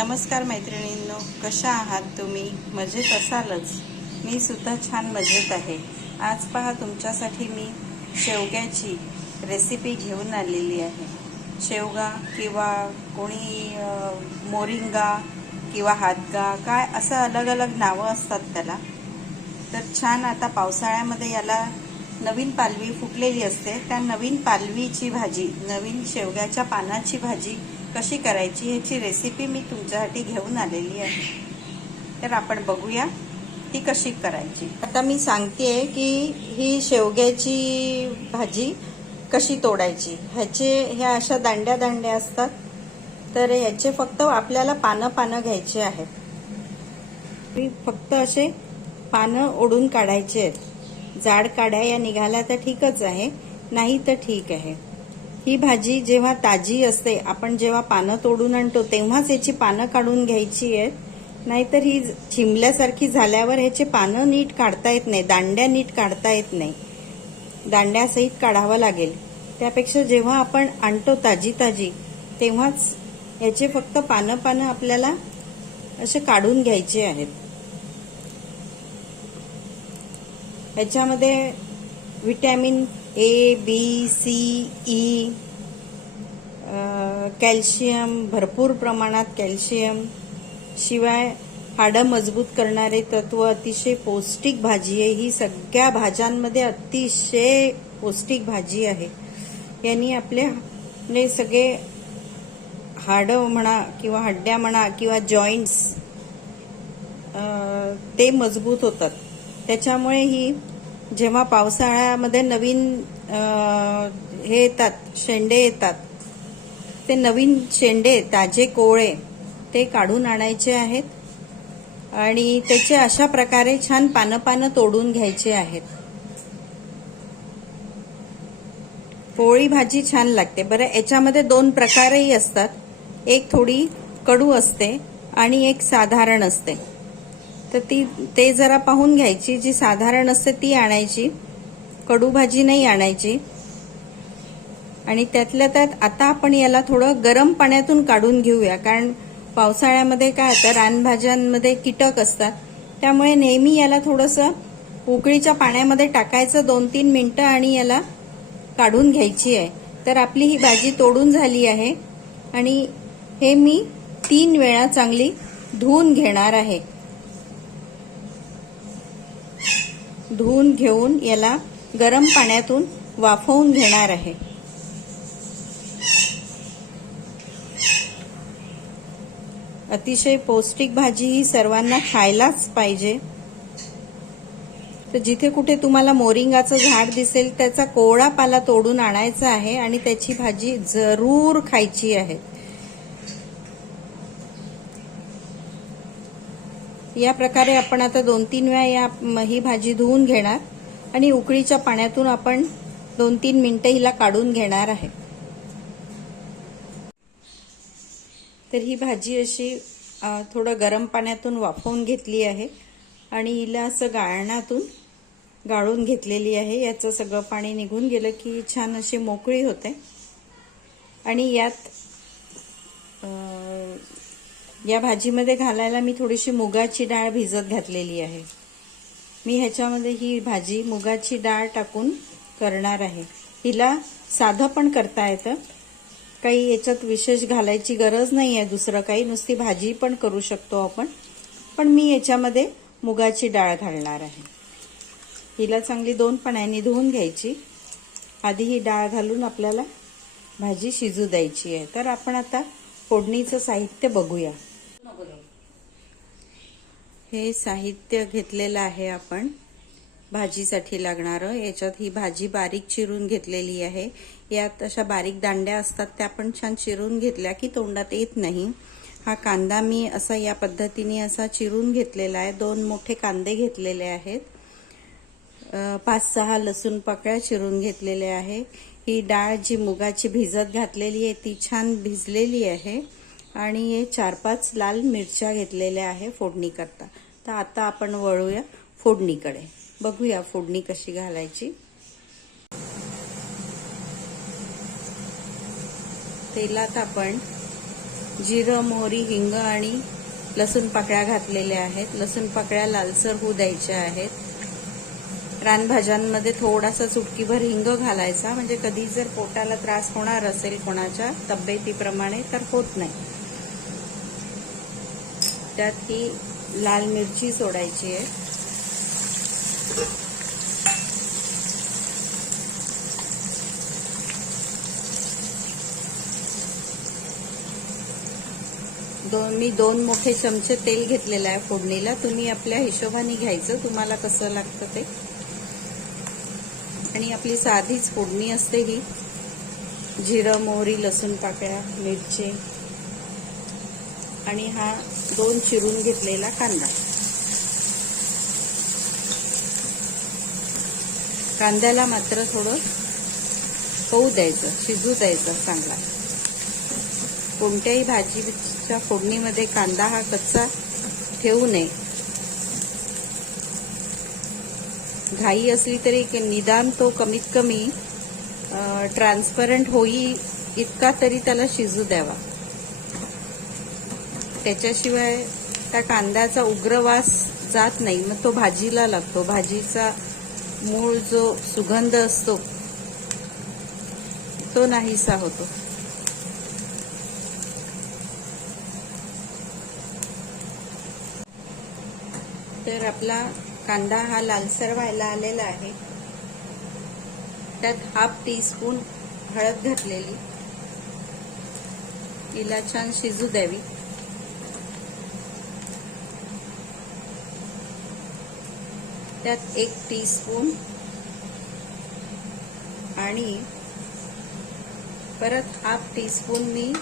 नमस्कार मैत्रिणींनो कशा आहात तुम्ही? मजेत असालच. मी सुद्धा छान मजेत आहे. आज पहा तुमच्यासाठी मी शेवग्याची रेसिपी घेऊन आलेली आहे. शेवगा किंवा कोणी मोरिंगा किंवा हातगा काय असं अलग अलग नावं असतात त्याला. तर छान आता पावसाळ्यामध्ये याला नवीन पालवी फुटलेली असते. त्या नवीन पालवीची भाजी नवीन शेवग्याच्या पानाची भाजी कशी करायची ह्याची रेसिपी मी तुमच्यासाठी घेऊन आलेली आहे. तर आपण बघूया ती कशी करायची. आता मी सांगते की ही शेवग्याची भाजी कशी तोडायची. ह्याचे ह्या अशा दांड्या दांड्या असतात. तर याचे फक्त आपल्याला पानं पानं घ्यायचे आहेत. फक्त असे पानं ओढून काढायचे आहेत. जाड काड्या या निघाल्या तर ठीकच आहे. नाही तर ठीक आहे. ही भाजी जेव्हा ताजी असते आपण जेव्हा पानं तोडून आणतो तेव्हाच याची पानं काढून घ्यायची आहेत. नाहीतर ही चिमल्यासारखी झाल्यावर ह्याचे पानं नीट काढता येत नाही दांड्या नीट काढता येत नाही. दांड्यासहित काढावं लागेल. त्यापेक्षा जेव्हा आपण आणतो ताजी ताजी तेव्हाच याचे फक्त पानं पानं आपल्याला असे काढून घ्यायचे आहेत. याच्यामध्ये vitamin A B C E calcium भरपूर प्रमाणात कॅल्शियम. शिवाय हाडं मजबूत करणारे तत्व अतिशय पौष्टिक भाजी आहे. ही सगळ्या भाज्यांमध्ये अतिशय पौष्टिक भाजी आहे. यांनी आपले सगळे हाडं म्हणा किंवा हड्ड्या म्हणा किंवा जॉईंट्स ते मजबूत होतात. त्याच्यामुळे ही जेव्हा पावसाळ्यामध्ये नवीन हे येतात शेंडे येतात ते नवीन शेंडे ताजे कोळे ते काढून आणायचे आहेत आणि त्याचे अशा प्रकारे छान पानं पानं तोडून घ्यायचे आहेत. पोळी भाजी छान लागते. बरं याच्यामध्ये दोन प्रकारही असतात. एक थोडी कडू असते आणि एक साधारण असते. तर ती ते जरा पाहून घ्यायची जी साधारण असते ती आणायची. कडू भाजी नाही आणायची. आणि त्यातल्या त्यात आता आपण याला थोडं गरम पाण्यातून काढून घेऊया. कारण पावसाळ्यामध्ये काय होतं रानभाज्यांमध्ये कीटक असतात. त्यामुळे नेहमी याला थोडंसं उकळीच्या पाण्यामध्ये टाकायचं दोन तीन मिनटं आणि याला काढून घ्यायची आहे. तर आपली ही भाजी तोडून झाली आहे. आणि हे मी तीन वेळा चांगली धुवून घेणार आहे. धुवून घेऊन याला गरम पाण्यातून वाफवून घेणार आहे. अतिशय पौष्टिक भाजी ही सर्वांना खायलाच पाहिजे. तर जिथे कुठे तुम्हाला मोरिंगाचं झाड दिसेल त्याचा कोवळा पाला तोडून आणायचा आहे आणि त्याची भाजी जरूर खायची आहे. या प्रकारे आपण आता दोन तीन वेळा या ही भाजी धुवून घेणार आणि उकळीच्या पाण्यातून आपण दोन तीन मिनटं हिला काढून घेणार आहे. तर ही भाजी अशी थोडं गरम पाण्यातून वाफवून घेतली आहे आणि हिला असं गाळणातून गाळून घेतलेली आहे. याचं सगळं पाणी निघून गेलं की छान अशी मोकळी होते. आणि यात या भाजीमध्ये घालायला मी थोडीशी मुगाची डाळ भिजत घातलेली आहे. मी ह्याच्यामध्ये ही भाजी मुगाची डाळ टाकून करणार आहे. हिला साधं पण करता येतं. काही याच्यात विशेष घालायची गरज नाही आहे दुसरं काही. नुसती भाजी पण करू शकतो आपण. पण मी याच्यामध्ये मुगाची डाळ घालणार आहे. हिला चांगली दोन पाण्याने धुवून घ्यायची. आधी ही डाळ घालून आपल्याला भाजी शिजू द्यायची आहे. तर आपण आता फोडणीचं साहित्य बघूया. हे साहित्य घेतलेलं आहे आपण. भाजीसाठी लागणारं. याच्यात ही भाजी बारीक चिरून घेतलेली आहे. यात अशा बारीक दांड्या असतात त्या पण छान चिरून घेतल्या की तोंडात येत नाही. हा कांदा मी असा या पद्धतीने असा चिरून घेतलेला आहे. दोन मोठे कांदे घेतलेले आहेत. पाच सहा लसूण पकळ्या चिरून घेतलेले आहे. ही डाळ जी मुगाची भिजत घातलेली आहे ती छान भिजलेली आहे. आणि हे चार पाच लाल मिरच्या घेतलेल्या आहे फोडणी करता तर आता आपण वळूया फोडणीकडे. बघूया फोडणी कशी घालायची. तेलात आपण जिरं मोहरी हिंग आणि लसूण पाकळ्या घातलेल्या आहेत. लसूण पाकळ्या लालसर होऊ द्यायच्या आहेत. रानभाज्यांमध्ये थोडासा चुटकीभर हिंग घालायचा. म्हणजे कधी जर पोटाला त्रास होणार असेल कोणाच्या तब्येतीप्रमाणे तर होत नाही. त्यात ही लाल मिरची सोडायची आहे. दोन मी दोन मोठे चमचे तेल घेतलेलं आहे फोडणीला. तुम्ही आपल्या हिशोबाने घ्यायचं तुम्हाला कसं लागतं ते. आणि आपली साधीच फोडणी असते ही. जिरं मोहरी लसूण पाकळ्या मिरची. आणि हा दोन चिरून घेतलेला कांदा. कांद्याला मात्र थोडं होऊ द्यायचं शिजू द्यायचं चांगला. कोणत्याही भाजीच्या फोडणीमध्ये कांदा हा कच्चा ठेवू नये. घाई असली तरी निदान तो कमीत कमी ट्रान्सपरंट होई इतका तरी त्याला शिजू द्यावा. त्याच्याशिवाय त्या कांद्याचा उग्रवास जात नाही. मग तो भाजीला लागतो. भाजीचा मूळ जो सुगंध असतो तो नाहीसा होतो. तर आपला कांदा हा लालसर व्हायला आलेला आहे. त्यात हाफ टीस्पून हळद घातलेली. हिला छान शिजू द्यावी. त्यात एक टी स्पून आणि परत हाफ टी स्पून मी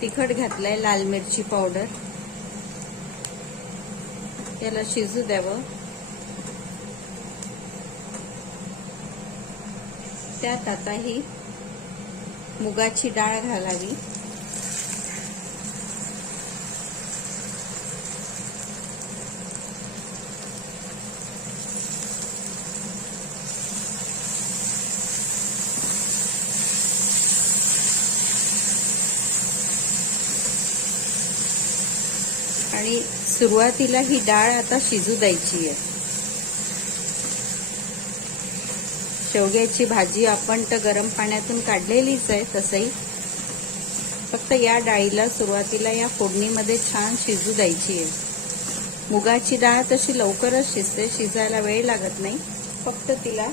तिखट घातलाय लाल मिरची पावडर याला शिजू द्यावं. त्यात आता ही मुगाची डाळ घालावी आणि सुरुवातीला ही डाळ आता शिजू द्यायची आहे. शेवग्याची भाजी आपण तर गरम पाण्यातून काढलेलीच आहे तसंही. फक्त या डाळीला सुरुवातीला या फोडणीमध्ये छान शिजू द्यायची आहे. मुगाची डाळ तशी लवकरच शिजते शिजायला वेळ लागत नाही. फक्त तिला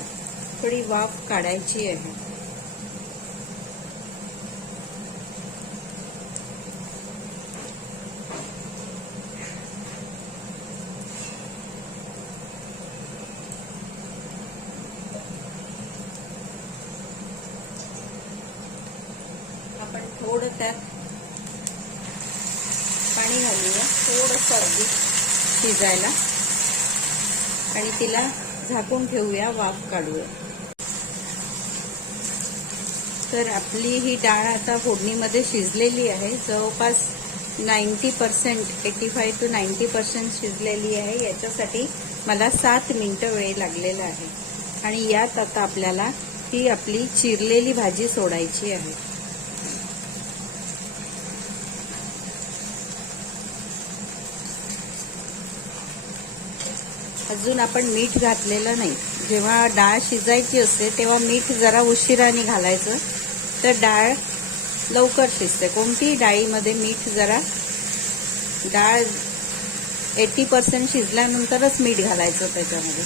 थोडी वाफ काढायची आहे आपण थोडं त्यात पाणी घालूया थोडंसं अगदी शिजायला. आणि तिला झाकून ठेवूया वाफ काढूया. तर आपली ही डाळ आता फोडणीमध्ये शिजलेली आहे. जवळपास ninety percent eighty five to ninety percent शिजलेली आहे. याच्यासाठी मला सात मिनटं वेळ लागलेला आहे. आणि यात आता आपल्याला ही आपली चिरलेली भाजी सोडायची आहे. अजून आपण मीठ घातलेलं नाही. जेव्हा डाळ शिजायची असते तेव्हा मीठ जरा उशिराने घालायचं. तर डाळ लवकर शिजते. कोणतीही डाळीमध्ये मीठ जरा डाळ एटी पर्सेंट शिजल्यानंतरच मीठ घालायचं त्याच्यामध्ये.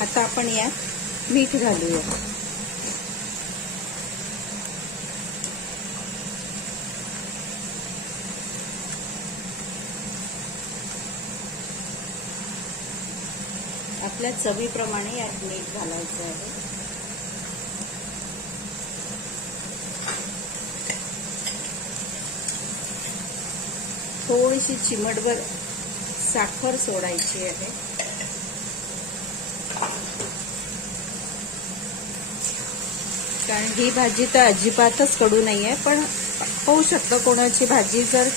आता आपण यात मीठ घालूया. आपल्या चवीप्रमाणे यात मीठ घालायचं आहे. थोडीशी चिमटभर साखर सोडायची आहे. कारण ही भाजी तर अजिबातच कडू नाही आहे पण होऊ शकतं कोणाची भाजी जर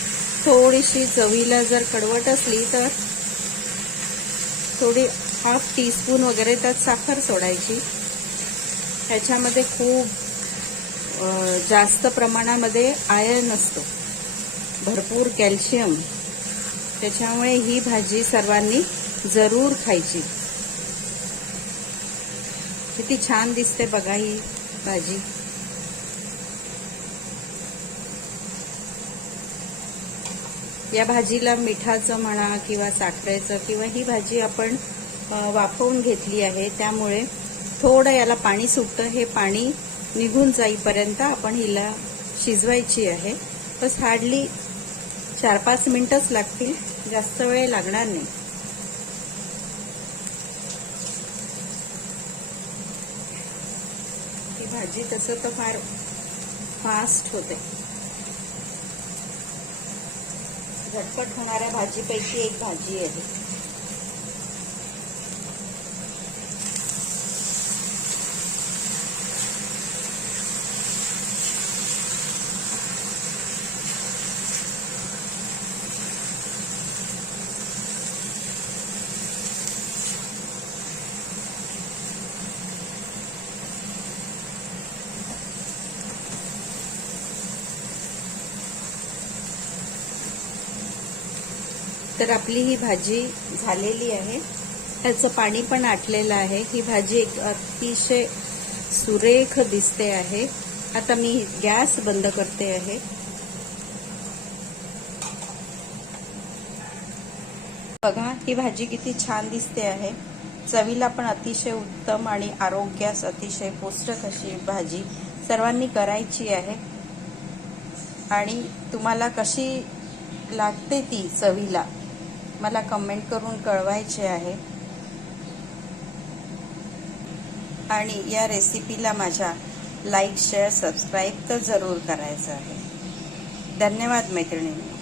थोडीशी चवीला जर कडवट असली तर थोडी हाफ टीस्पून वगैरे त्यात साखर सोडायची. ह्याच्यामध्ये खूप जास्त प्रमाणामध्ये आयर्न असतो. भरपूर कॅल्शियम. त्याच्यामुळे ही भाजी सर्वांनी जरूर खायची. किती छान दिसते बघा ही भाजी. या भाजीला मिठाचं म्हणा किंवा साखरेचं किंवा ही भाजी आपण वाफवून घेतली आहे. त्यामुळे थोडं याला पाणी सुटतं. हे पाणी निघून जाईपर्यंत आपण हिला शिजवायची आहे. बस हार्डली चार पाच मिनटंच लागतील. जास्त वेळ लागणार नाही. ही भाजी तसं तर फार फास्ट होते. झटपट होणाऱ्या भाजीपैकी एक भाजी आहे. तर आपली ही भाजी झालेली आहे. त्याचं पाणी पण आटलेलं आहे. ही भाजी एक अतिशय सुरेख दिसते आहे. आता मी गॅस बंद करते आहे. बघा ही भाजी किती छान दिसते आहे. चवीला पण अतिशय उत्तम आणि आरोग्यास अतिशय पौष्टिक अशी भाजी सर्वांनी करायची आहे. आणि तुम्हाला कशी लागते ती चवीला? मला कमेंट करून कळवायचे आहे. आणि या रेसिपीला माझ्या लाईक शेअर सबस्क्राईब तर जरूर करायचं आहे. धन्यवाद मैत्रिणींनी.